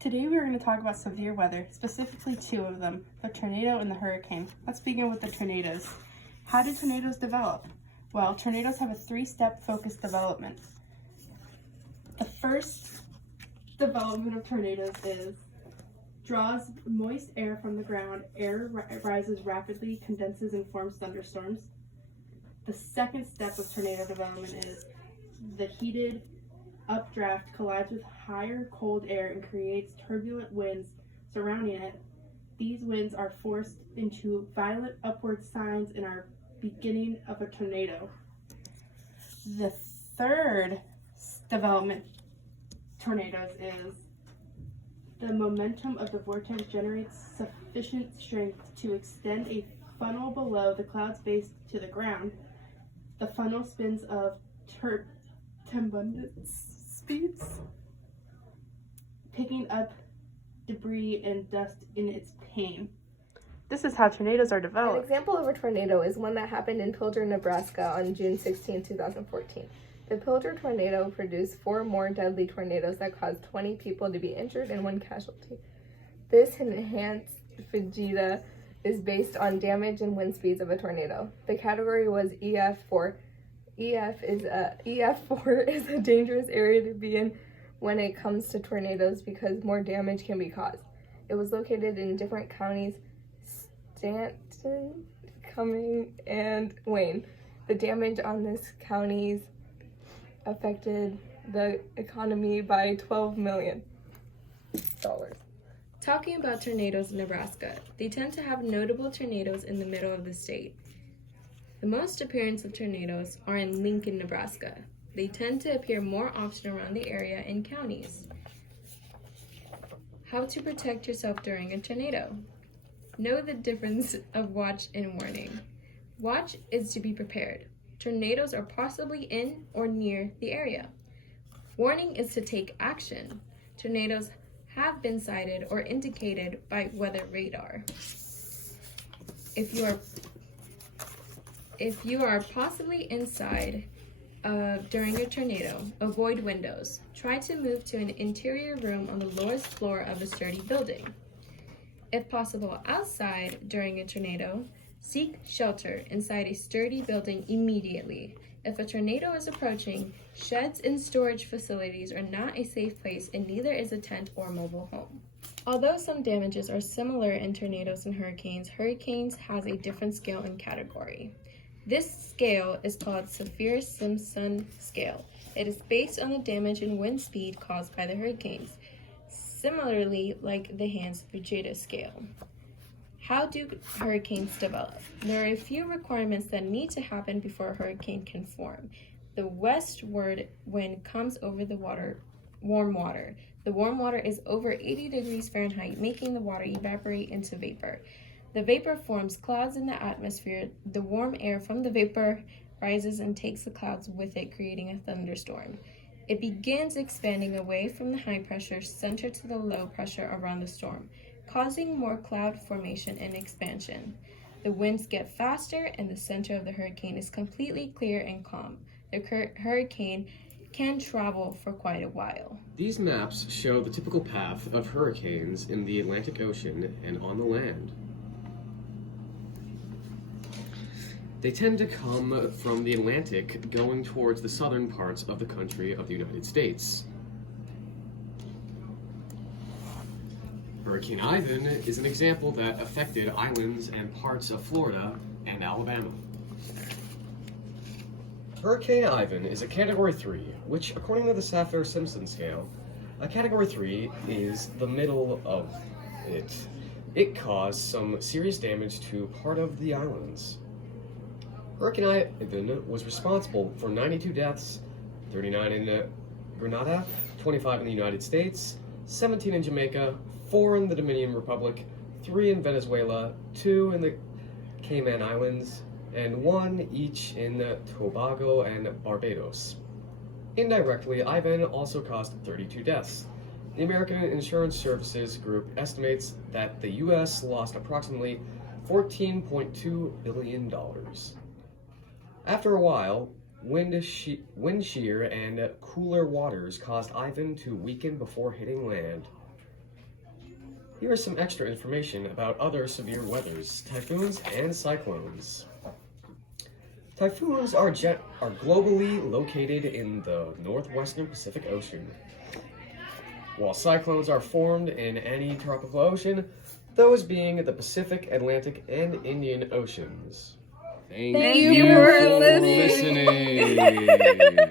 Today we are going to talk about severe weather, specifically two of them, the tornado and the hurricane. Let's begin with the tornadoes. How do tornadoes develop? Well, tornadoes have a three-step focused development. The first development of tornadoes is draws moist air from the ground, air rises rapidly, condenses, and forms thunderstorms. The second step of tornado development is the heated updraft collides with higher cold air and creates turbulent winds surrounding it. These winds are forced into violent upward signs and are beginning of a tornado. The third development tornadoes is the momentum of the vortex generates sufficient strength to extend a funnel below the cloud's base to the ground. The funnel spins of turbulence speeds, picking up debris and dust in its path. This is how tornadoes are An developed. example of a tornado is one that happened in Pilger, Nebraska on June 16, 2014. The Pilger tornado produced 4 more deadly tornadoes that caused 20 people to be injured and 1 casualty. This enhanced Fujita is based on damage and wind speeds of a tornado. The category was EF4. EF4 is a dangerous area to be in when it comes to tornadoes because more damage can be caused. It was located in different counties, Stanton, Cumming, and Wayne. The damage on this counties affected the economy by $12 million. Talking about tornadoes in Nebraska, they tend to have notable tornadoes in the middle of the state. The most appearance of tornadoes are in Lincoln, Nebraska. They tend to appear more often around the area in counties. How to protect yourself during a tornado. Know the difference of watch and warning. Watch is to be prepared. Tornadoes are possibly in or near the area. Warning is to take action. Tornadoes have been sighted or indicated by weather radar. If you are possibly inside during a tornado, avoid windows. Try to move to an interior room on the lowest floor of a sturdy building. If possible outside during a tornado, seek shelter inside a sturdy building immediately. If a tornado is approaching, sheds and storage facilities are not a safe place, and neither is a tent or mobile home. Although some damages are similar in tornadoes and hurricanes has a different scale and category. This scale is called Saffir-Simpson scale. It is based on the damage and wind speed caused by the hurricanes, similarly like the Hans-Fujita scale. How do hurricanes develop? There are a few requirements that need to happen before a hurricane can form. The westward wind comes over the warm water. The warm water is over 80 degrees Fahrenheit, making the water evaporate into vapor. The vapor forms clouds in the atmosphere. The warm air from the vapor rises and takes the clouds with it, creating a thunderstorm. It begins expanding away from the high pressure center to the low pressure around the storm, causing more cloud formation and expansion. The winds get faster and the center of the hurricane is completely clear and calm. The hurricane can travel for quite a while. These maps show the typical path of hurricanes in the Atlantic Ocean and on the land. They tend to come from the Atlantic going towards the southern parts of the country of the United States. Hurricane Ivan is an example that affected islands and parts of Florida and Alabama. Hurricane Ivan is a Category 3, which, according to the Saffir-Simpson scale, a Category 3 is the middle of it. It caused some serious damage to part of the islands. Hurricane Ivan was responsible for 92 deaths, 39 in Grenada, 25 in the United States, 17 in Jamaica, 4 in the Dominican Republic, 3 in Venezuela, 2 in the Cayman Islands, and 1 each in Tobago and Barbados. Indirectly, Ivan also caused 32 deaths. The American Insurance Services Group estimates that the U.S. lost approximately $14.2 billion. After a while, wind shear and cooler waters caused Ivan to weaken before hitting land. Here is some extra information about other severe weathers, typhoons, and cyclones. Typhoons are globally located in the northwestern Pacific Ocean, while cyclones are formed in any tropical ocean, those being the Pacific, Atlantic, and Indian Oceans. Thank you for listening. listening.